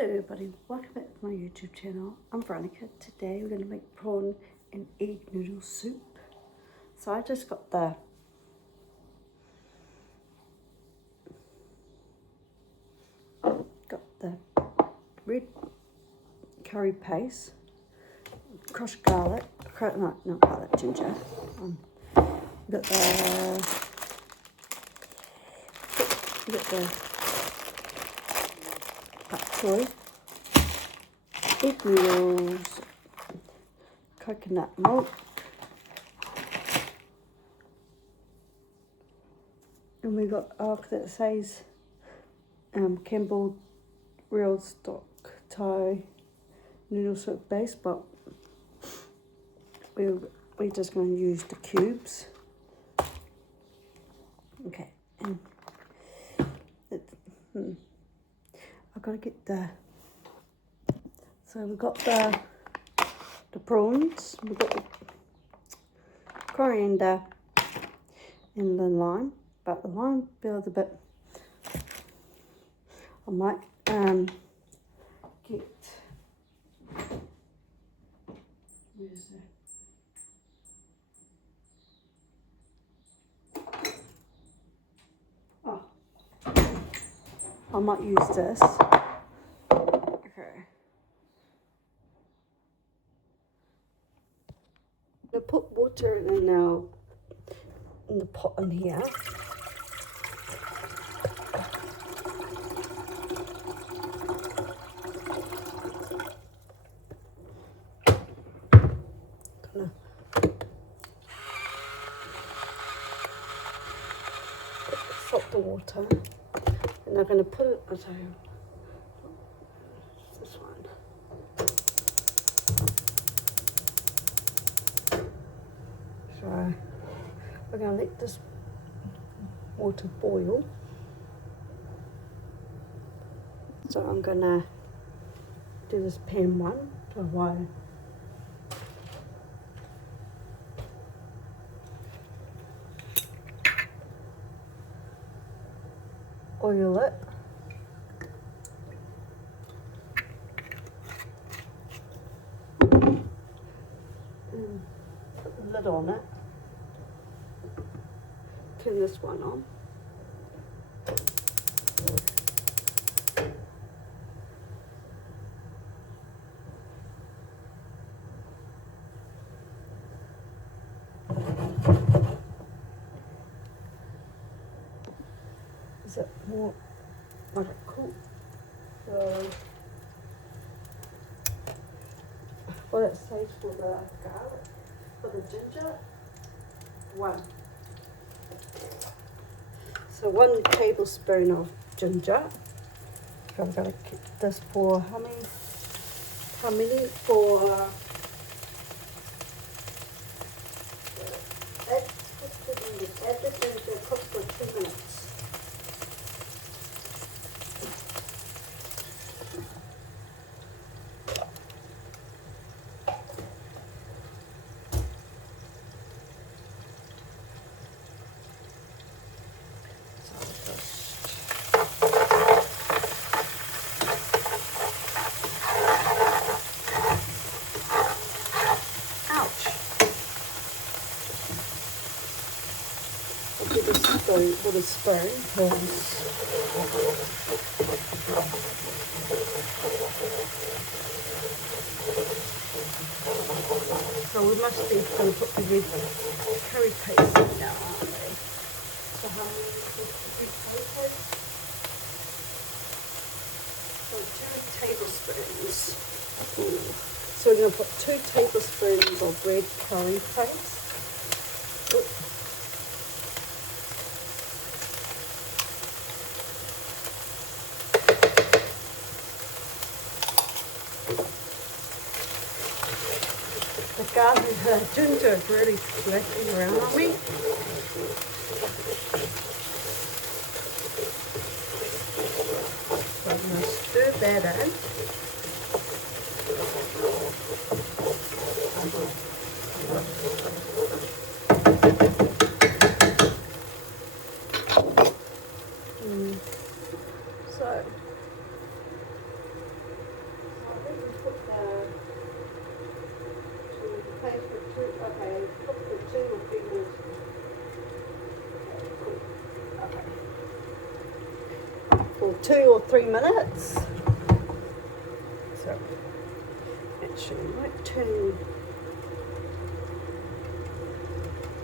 Hello everybody, welcome back to my YouTube channel. I'm Veronica. Today we're going to make prawn and egg noodle soup. So I just got the red curry paste, crushed garlic, not garlic, ginger. Got the pak choy, egg noodles, coconut milk, and we got that says Campbell real stock Thai noodle soup base, but we're just going to use the cubes. Okay, and I've got to get so we've got the prawns, we've got the coriander and the lime, but the lime feels a bit, I might get, where's that? Oh, I might use this. Okay. I put water in the pot in here. Gonna salt the water, and I'm gonna put it. I'll tell you. This one. So we're going to let this water boil. So I'm going to do this pan one to while. Oil it. And put the lid on it. Turn this one on. Is it more like a cook? So, what it says for the garlic, for the ginger, 1. So 1 tablespoon of ginger. So I'm going to keep this for how many? For add the ginger, cook for 2 minutes. With a spoon, so we must be going to put the red curry paste in now, aren't we? So how many is the red curry paste? So 2 tablespoons. Ooh. So we're going to put 2 tablespoons of red curry paste. Ooh. The garlic ginger is really splashing around on me. So I'm going to stir that in. So put the place for 2, okay, put the 2 or 3 minutes. Okay, cool. For 2 or 3 minutes. So, actually, I might turn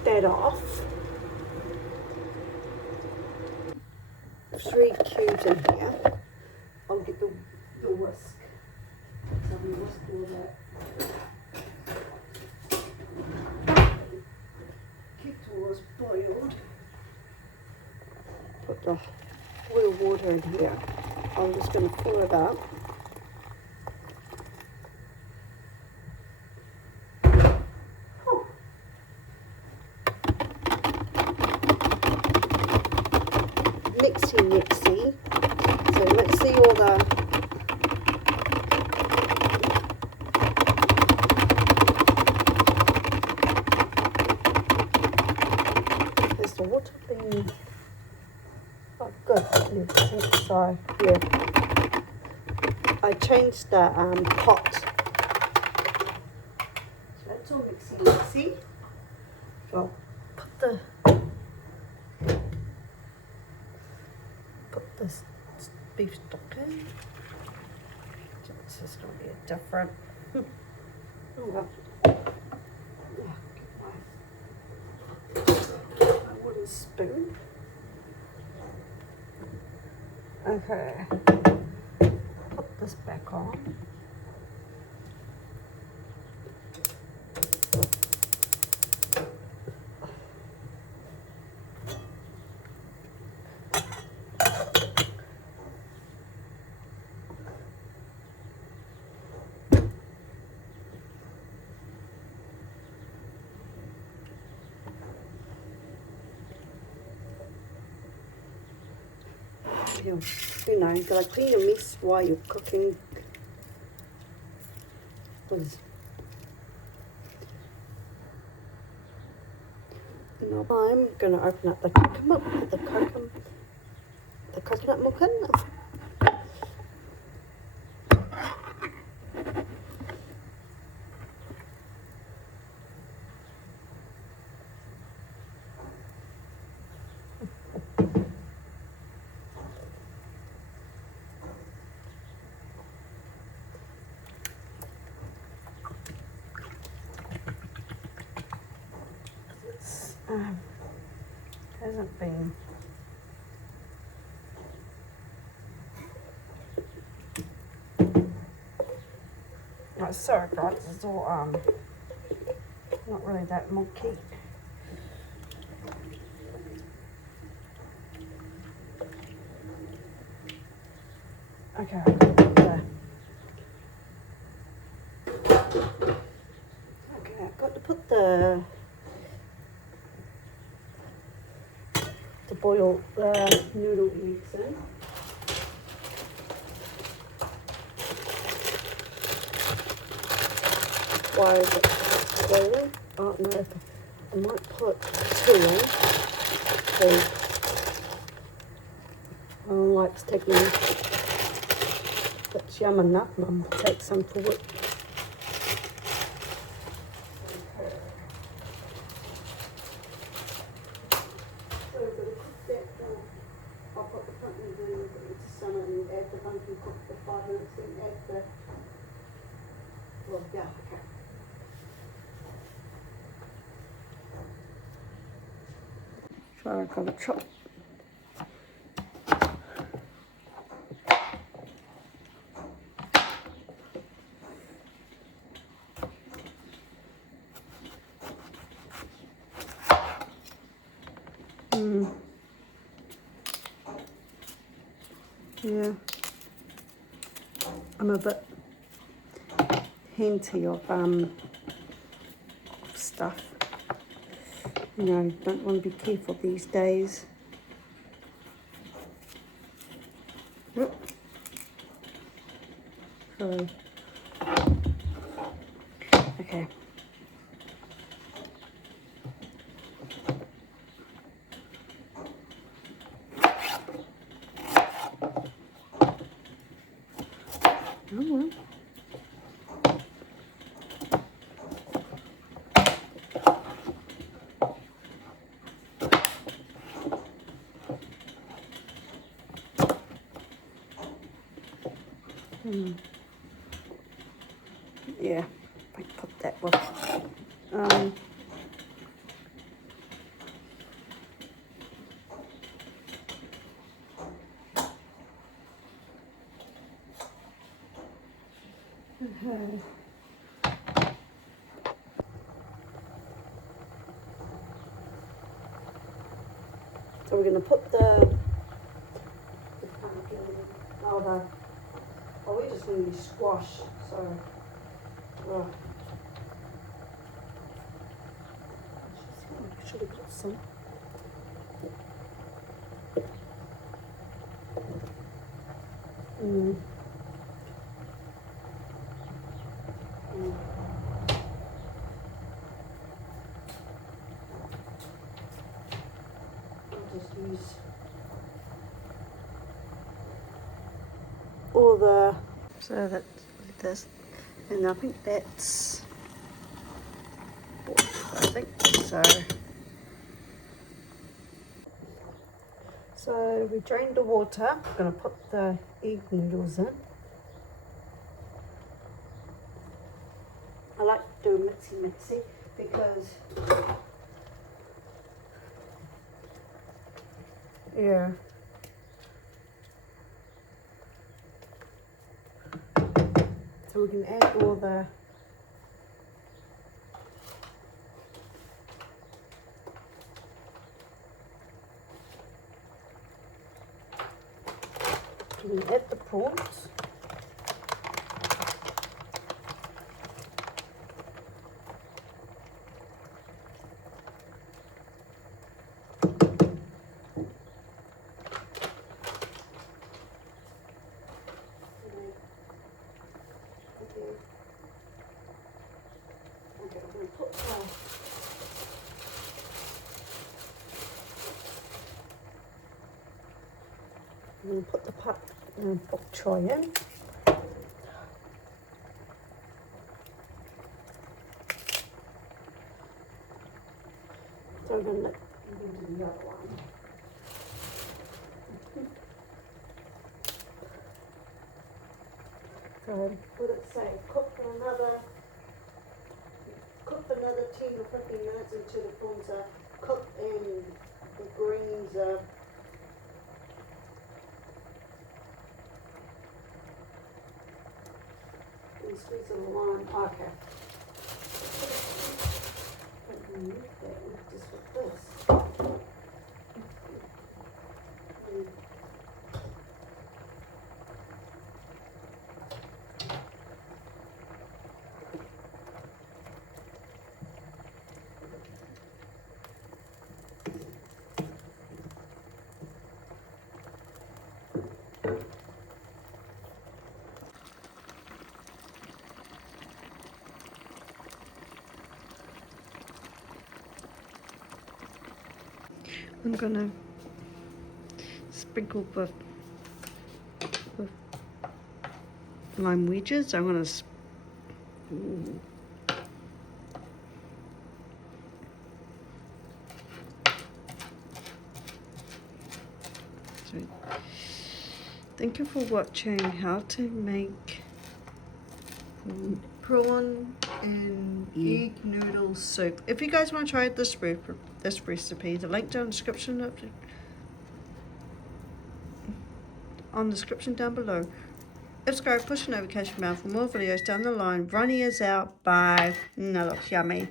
that off. 3 cubes in here. I'll get the whisk. So we whisk all that. Kettle is boiled. Put the boiled water in here. I'm just going to fill it up. Mixy. So let's see all the has the water been good? So yeah, I changed the pot. So that's all mixy. So I'll put this beef stock in. This is going to be a different. Oh well. My wooden spoon. Okay. Put this back on. You know, you gotta clean a mess while you're cooking. Now I'm gonna open up the coconut milk in. Hasn't been it's so good. It's all not really that milky. Okay, I've got to put the boiled noodle eggs in. Why is it boiling? Oh no, I might put 2 in. So I don't like taking that's yum enough. Mum, take some for it. So I've got to chop. Yeah, I'm a bit henty of stuff. You know, don't want to be careful these days. Yep. So, okay. Oh well. Yeah, I put that with. Okay. So we're going to put the pumpkin, we just need squash, so, should have got some. I'll just use all the, so that's like this, and I think that's, I think so. So we drained the water. I'm going to put the egg noodles in. I like to do mixy because, yeah. So we can add all the add the prawns. Okay, I'm going to put the pot bok choy in. So we're going to do the other one. So what did it say? Cook for another 10 or 15 minutes until the prawns are cooked and the greens are squeeze of the lime. Okay. Don't need that just with this. I'm gonna sprinkle with lime wedges. I'm gonna thank you for watching how to make prawn and egg noodle soup. If you guys want to try this recipe, the link down in the description down below. Subscribe, push the notification bell for more videos down the line. Ronnie is out. Bye. That looks yummy.